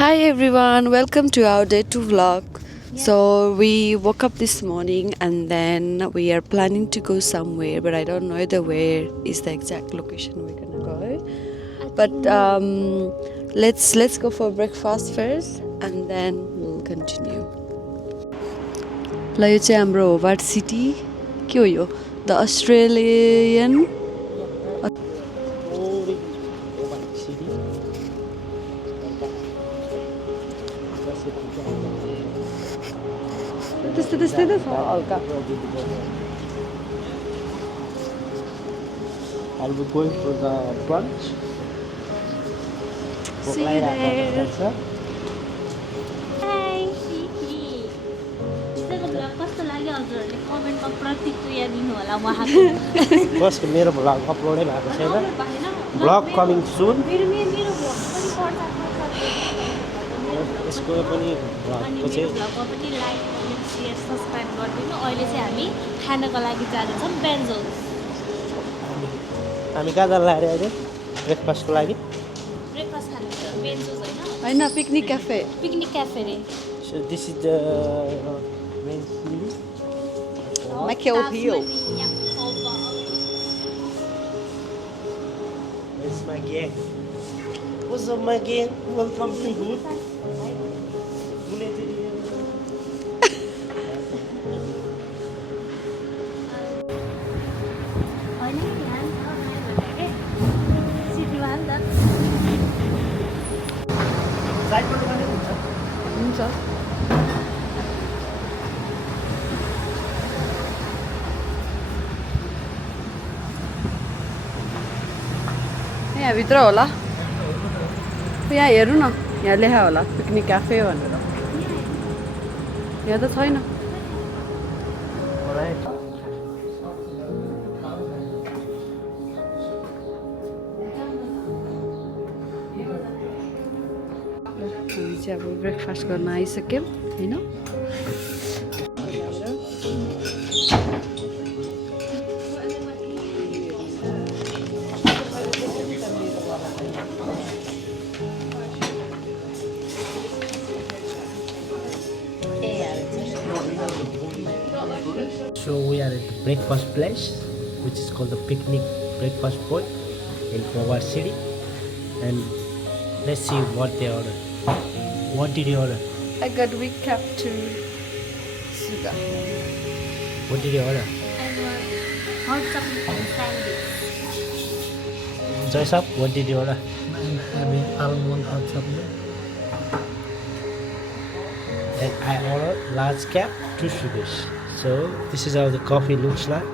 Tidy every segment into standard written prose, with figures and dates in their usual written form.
Hi everyone, welcome to our day 2 vlog. So we woke up this morning and then we are planning to go somewhere, but I don't know where is the exact location we're gonna go. But let's go for breakfast first and then we'll continue. ल यो चाहिँ हाम्रो Hobart city के हो यो the Australian त्यस्तै त छ हल्का I'll be going for the brunch. See you there. Hi, Kiki. This vlog कस्तो लाग्यो हजुरहरूले कमेन्टमा प्रतिक्रिया दिनु होला उहाँको First, मेरो vlog upload भएको छैन. Vlog coming soon. मेरो vlog पनि पर्छ यसको पनि vlog अनि को मेरो चाहिँ vlogमा पनि लाइक कमेन्ट शेयर सब्स्क्राइब गरिदिनु अहिले चाहिँ हामी खानको लागि जाँदैछौँ बेन्जोस हामी कहाँ जान लाग्यो अहिले ब्रेकफास्टको लागि ब्रेकफास्ट खानु बेन्जोस होइन होइन पिकनिक क्याफे पिकनिक क्याफे रे So this is the main city. Michael Hill. It's my gang. What's up, my gang? Welcome to Hood. हुन्छ यहाँभित्र होला यहाँ हेर्नु न यहाँ लेखा होला पिकनिक क्याफे भनेर यहाँ त छैन हामी चाहिँ अब ब्रेकफास्ट गर्न आइसक्यौँ होइन So we are at the breakfast place, which is called the Picnic Breakfast Point in Hobart City, and let's see what they order. What did you order? I got recap to sugar. What did you order? hot chocolate sandwich Joysop, what did you order? I'm having almond hot chocolate. And I ordered large cap, 2 sugars. So this is how the coffee looks like.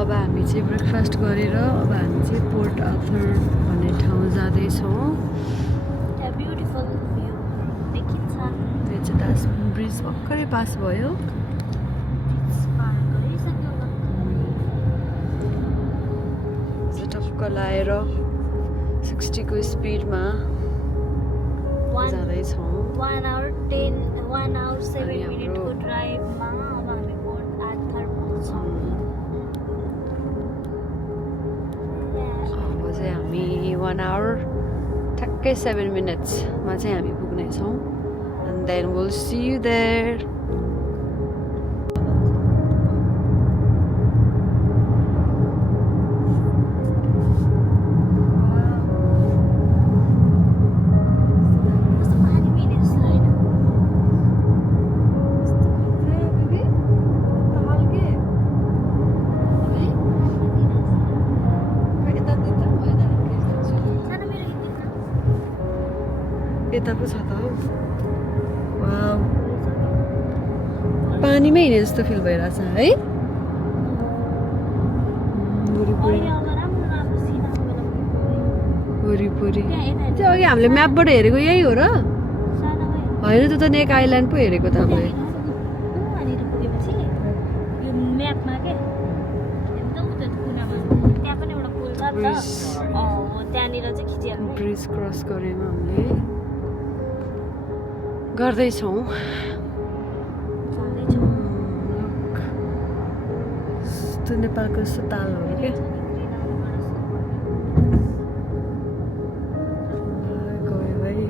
अब हामी चाहिँ breakfast गरेर अब हामी चाहिँ port Arthur भन्ने ठाउँ जाँदैछौँ त्यहाँ ब्युटिफुल भ्यू देखिन्छ त्यो चाहिँ दास ब्रिज भर्खरै पास भयो पार गरिसक्यो टक्क लाएर 60को स्पिडमा जाँदैछौँ 1 hour 7 अनि मिनटको हाम्रो ड्राइभमा अब हामी पोर्ट आर्थर पुग्छौँ अब चाहिँ हामी 1 hour ठ्याक्कै 7 minutesमा चाहिँ हामी पुग्नेछौँ and then we'll see you there. यता पो छ त हौ वाउ पानीमै हिँडे जस्तो फिल भइरहेछ है वरिपरि वरिपरि त्यो अघि हामीले म्यापबाट हेरेको यही हो र होइन त नेक आइल्यान्ड पो हेरेको त हामीले वहाँनिर पुगेपछि यो म्यापमा के एकदम त्यो कुनामा त्यहाँ पनि एउटा पुल छ नि Bridge. त हो त्यहाँनिर चाहिँ खिचिहाल्नु ब्रिज क्रस गऱ्यौँ हामीले गर्दैछौँ जाँदैछौँ यस्तो नेपालको यस्तो तालहरू क्या गयो भाइ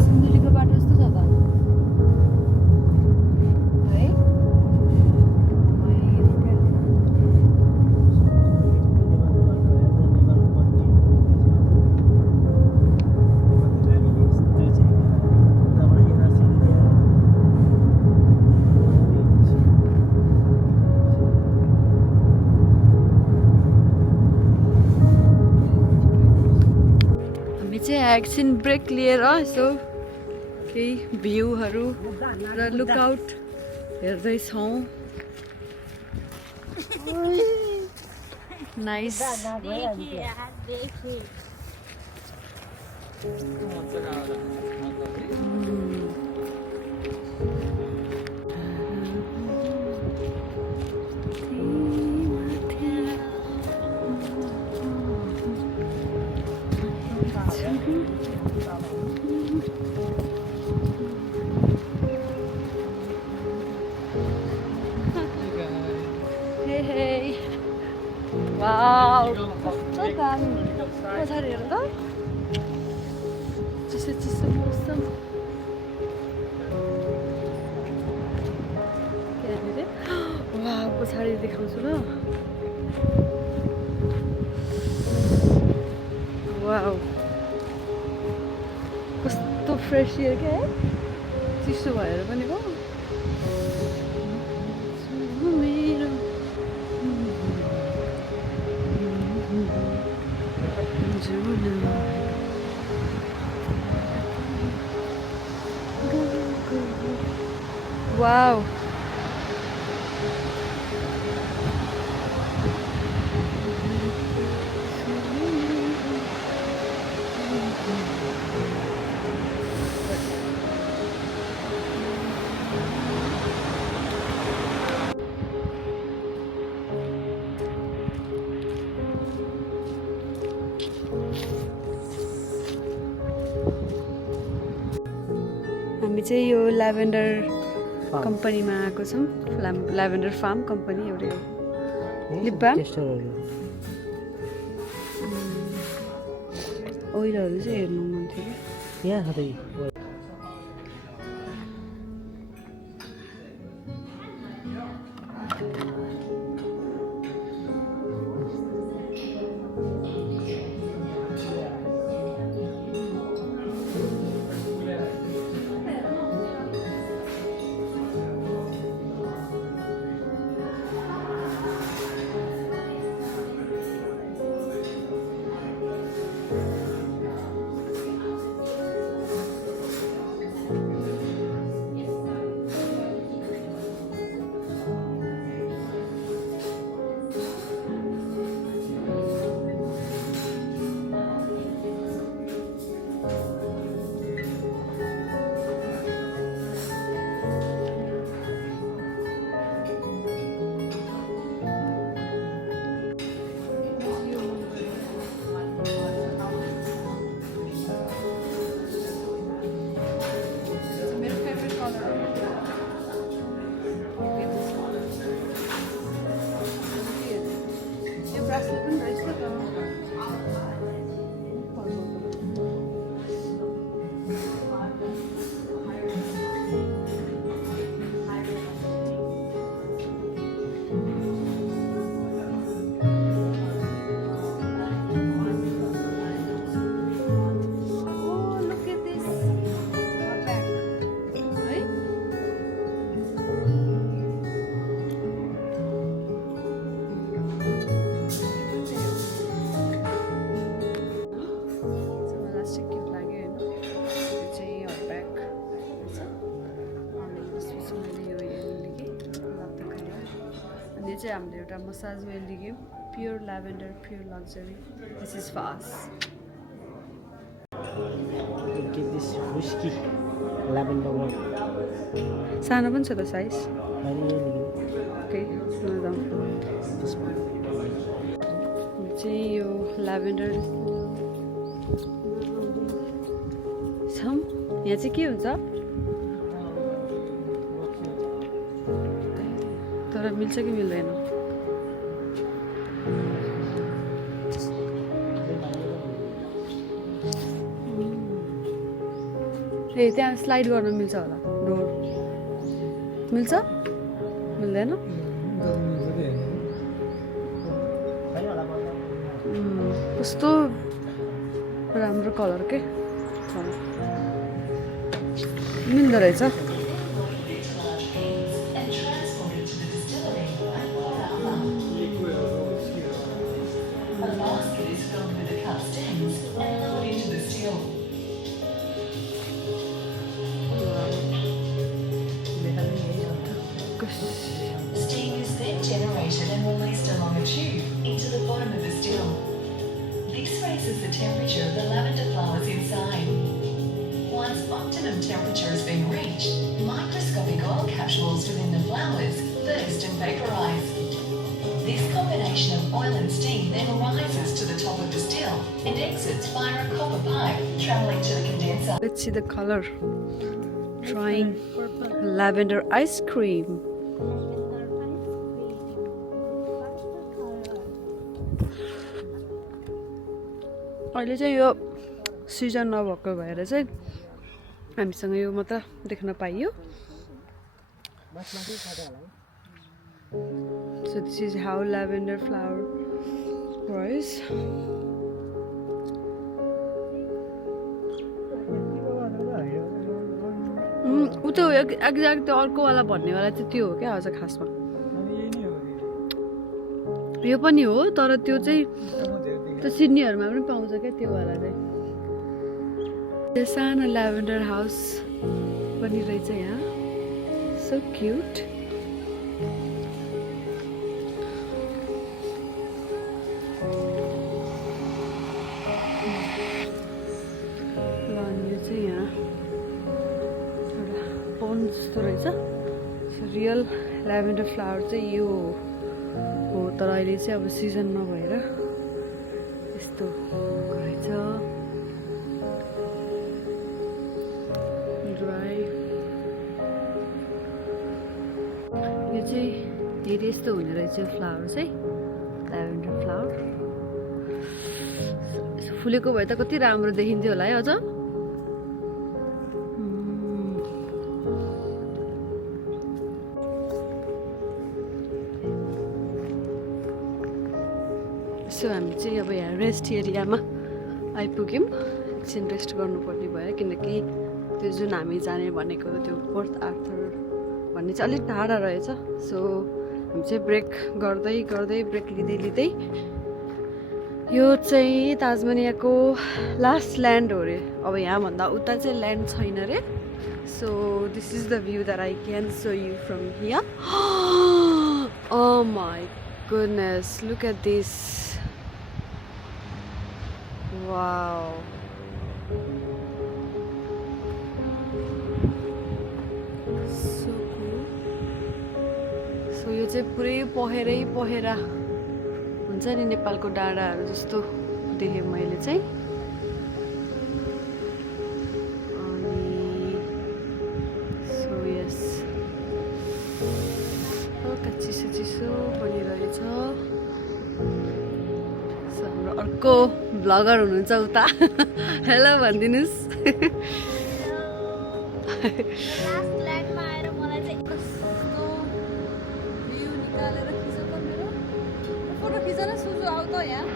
सिन्धुलीको बाटो जस्तो छ त है हामी चाहिँ एकछिन ब्रेक लिएर यसो केही भ्यूहरू र लुकआउट हेर्दैछौँ नाइस देखिए यार देखिए Hey, hey. Wow. कस्तो दामी पछाडि हेर त चिसो चिसो मौसम वा पछाडि देखाउँछु ल वाउ कस्तो फ्रेस एयर क्या है चिसो भएर पनि हो Wow. हामी चाहिँ यो ल्याभेन्डर कम्पनीमा आएको छौँ ल्याभेन्डर फार्म कम्पनी एउटै हो लिप बाम ओइलहरू चाहिँ हेर्नु मन थियो कि यहाँ छ चाहिँ हामीले एउटा मसाज ओइल लियौँ pure lavender pure luxury this is fast Get this whiskey lavender one. सानो पनि छ त साइज Really ओके चाहिँ यो ल्याभेन्डर छौँ यहाँ चाहिँ के हुन्छ तर मिल्छ कि मिल्दैन ए त्यहाँ स्लाइड गर्न मिल्छ होला डोर मिल्छ मिल्दैन कस्तो राम्रो कलर के मिल्दो रहेछ Steam is then generated and released along a tube into the bottom of the still. This raises the temperature of the lavender flowers inside. Once optimum temperature has been reached, microscopic oil capsules within the flowers burst and vaporize. This combination of oil and steam then rises to the top of the still and exits via a copper pipe traveling to the condenser. Let's see the color. Trying lavender ice cream. अहिले चाहिँ यो season नभएको भएर चाहिँ हामीसँग यो मात्र देख्न पाइयो So this is how lavender flower grows. त्यो एक्ज्याक्ट त्यो अर्कोवाला भन्नेवाला चाहिँ त्यो हो क्या अझ खासमा यो पनि हो तर त्यो चाहिँ त्यो सिडनीहरूमा पनि पाउँछ क्या त्यो वाला चाहिँ त्यो सानो ल्याभेन्डर हाउस पनि रहेछ यहाँ सो क्युट यो चाहिँ यहाँ एउटा पोन्ड जस्तो रहेछ रियल ल्याभेन्डर फ्लावर चाहिँ यो हो तर अहिले चाहिँ अब सिजन नभएर यस्तो रहेछ ड्राई यो चाहिँ धेरै यस्तो हुने रहेछ यो फ्लावर चाहिँ ल्याभेन्डर फ्लावर फुलेको भए त कति राम्रो देखिन्थ्यो होला है अझ सो हामी चाहिँ अब यहाँ रेस्ट एरियामा आइपुग्यौँ एकछिन रेस्ट गर्नुपर्ने भयो किनकि त्यो जुन हामी जाने भनेको त्यो पोर्ट आर्थर भन्ने चाहिँ अलिक टाढा रहेछ सो हामी चाहिँ ब्रेक गर्दै गर्दै ब्रेक लिँदै लिँदै यो चाहिँ ताजमानियाको लास्ट ल्यान्ड हो अरे अब यहाँभन्दा उता चाहिँ ल्यान्ड छैन अरे so this is the view that I can so you from here Oh my goodness, look at this. Wow. So cool. So यो चाहिँ पुरै पहेरै पहेरा हुन्छ नि नेपालको डाँडाहरू जस्तो देखेँ मैले चाहिँ अनि सो यस हल्का चिसो चिसो पनि रहेछ सो हाम्रो अर्को भ्लगर हुनुहुन्छ उता हेलो भनिदिनुहोस् लास्ट ल्यान्डमा आएर मलाई चाहिँ कस्तो भ्यू निकालेर खिचो त मेरो फोटो खिच न सुजु आउ त यहाँ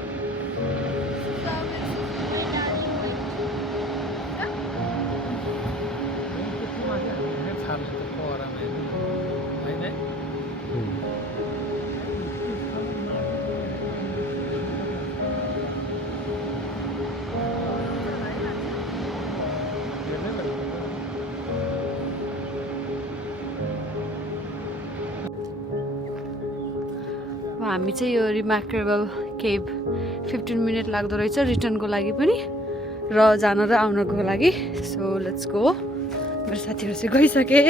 हामी चाहिँ यो रिमार्केबल केभ 15 मिनट लाग्दो रहेछ रिटर्नको लागि पनि र जान र आउनको लागि सो लेट्स गो मेरो साथीहरू चाहिँ गइसके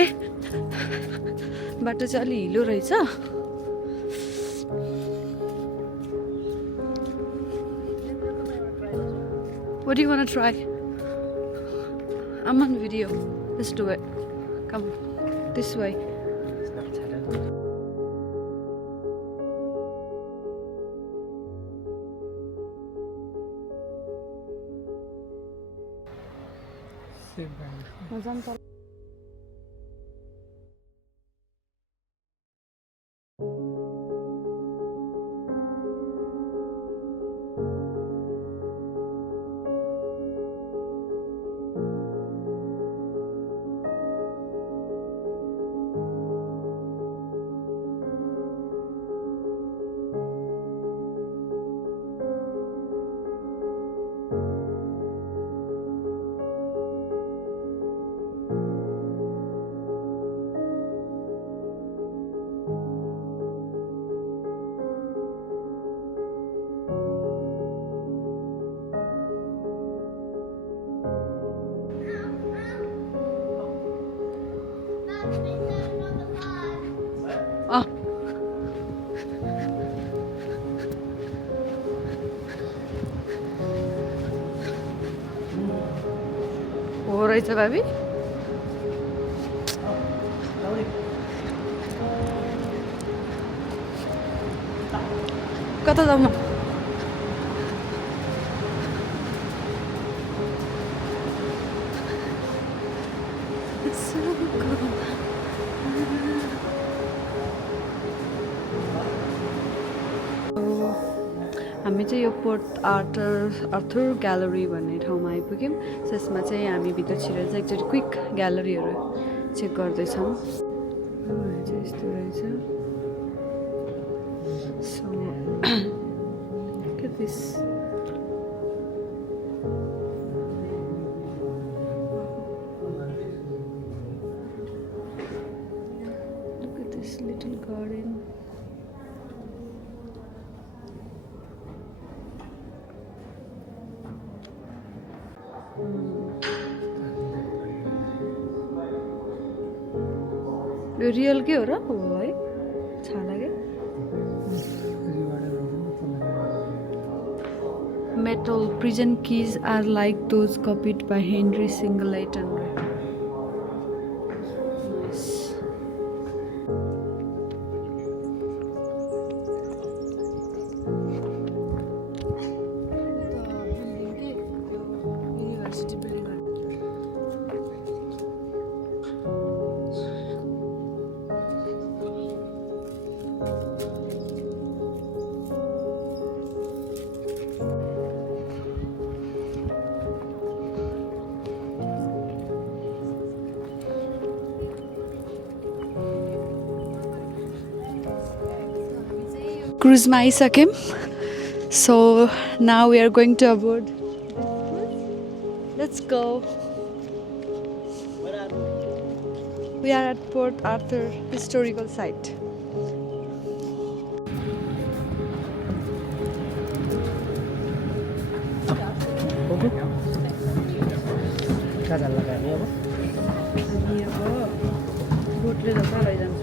बाटो चाहिँ अलि हिलो रहेछ What do you want to try? I'm on video. Let's do it. Come this way. हो रहेछ भाबी कता जाऊँ हामी चाहिँ यो पोर्ट आर्थर ग्यालरी भन्ने ठाउँमा आइपुग्यौँ त्यसमा चाहिँ हामी भित्र छिरेर चाहिँ एकचोटि क्विक ग्यालरीहरू चेक गर्दैछौँ चाहिँ यस्तो रहेछ so look at this look at this little garden यो रियल के हो र हो है छाला के metal prison keys are like those copied by Henry Singleton. Nice. University building. Cruise मा आइसक्यौँ so now we are going to aboard let's go we are at Port Arthur historical site कहाँ लगाने अब बोटले जता लैजान्छ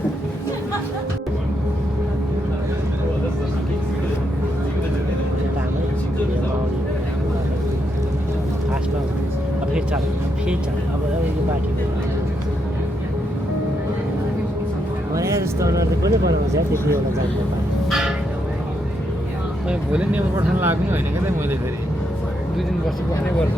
आसमा अब फेरि चल अब यो बाटो मलाई जस्तो अनुहार त कसले बनाउँछ त्यति एउटा जान्छ भोलि नेम पठाउन लाग्ने होइन क्या मैले फेरि 2 दिन बसी बस्नै पर्छ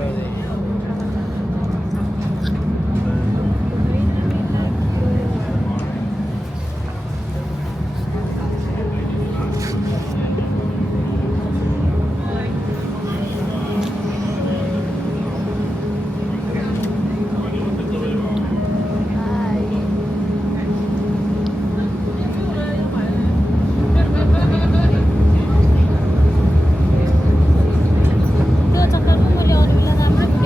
त्यो चक्करमा मैले अरूलाई राम्रो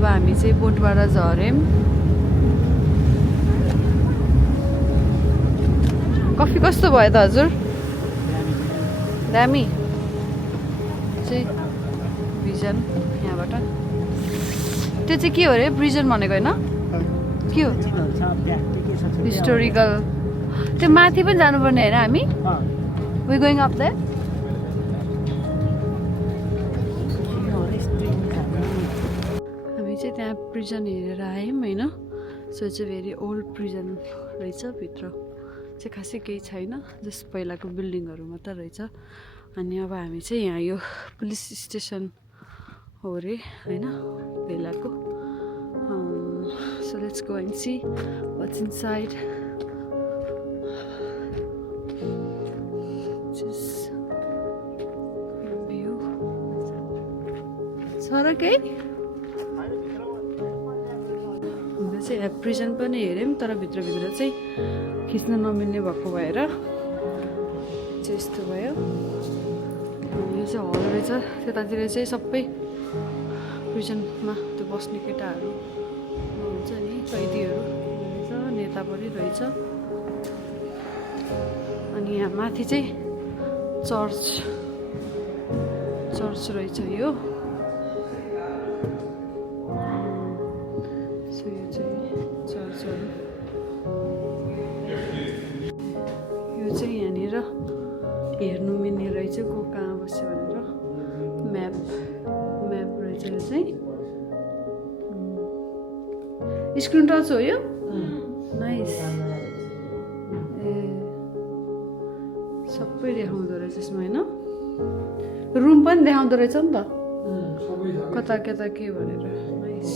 अब हामी चाहिँ बोटबाट झऱ्यौँ। कफी कस्तो भयो त हजुर? दामी चाहिँ भिजन यहाँबाट। त्यो चाहिँ के हो अरे? प्रिजन भनेको होइन? के हो? हिस्टोरिकल। त्यो माथि पनि जानुपर्ने होइन हामी? We going up there? हामी चाहिँ त्यहाँ प्रिजन हेरेर आयौँ होइन। सो चाहिँ भेरी ओल्ड प्रिजन रहेछ। भित्र चाहिँ खासै केही छैन, जस्ट पहिलाको बिल्डिङहरू मात्र रहेछ। अनि अब हामी चाहिँ यहाँ यो पुलिस स्टेसन हो अरे होइन पहिलाको। So let's go and see what's inside. View छ र केही? हाम्रो चाहिँ प्रिजन पनि हेऱ्यौँ, तर भित्रभित्र चाहिँ खिच्न नमिल्ने भएको भएर चाहिँ यस्तो भयो। यो चाहिँ हल रहेछ। त्यतातिर चाहिँ सबै प्रिजनमा त्यो बस्ने केटाहरू हुन्छ नि, कैदीहरू रहेछ, नेता पनि रहेछ। अनि यहाँ माथि चाहिँ चर्च रहेछ यो। सो यो चाहिँ चर्चहरू। यो चाहिँ यहाँनिर हेर्नु मिल्ने रहेछ को कहाँ बस्यो भनेर। म्याप रहेछ यो चाहिँ। स्क्रिन टच हो यो? नाइस। ए सबै देखाउँदो रहेछ यसमा होइन? रुम पनि देखाउँदो रहेछ नि त, कता कता के भनेर। Nice.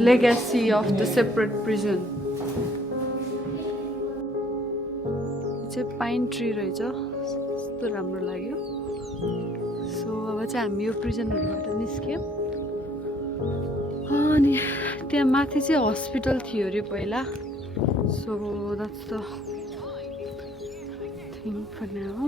Legacy of the separate prison. चाहिँ पाइन ट्री रहेछ, कस्तो राम्रो लाग्यो। सो अब चाहिँ हामी यो प्रिजनहरूबाट निस्क्यौँ। अनि त्यहाँ माथि चाहिँ हस्पिटल थियो अरे पहिला। So that's the thing for now.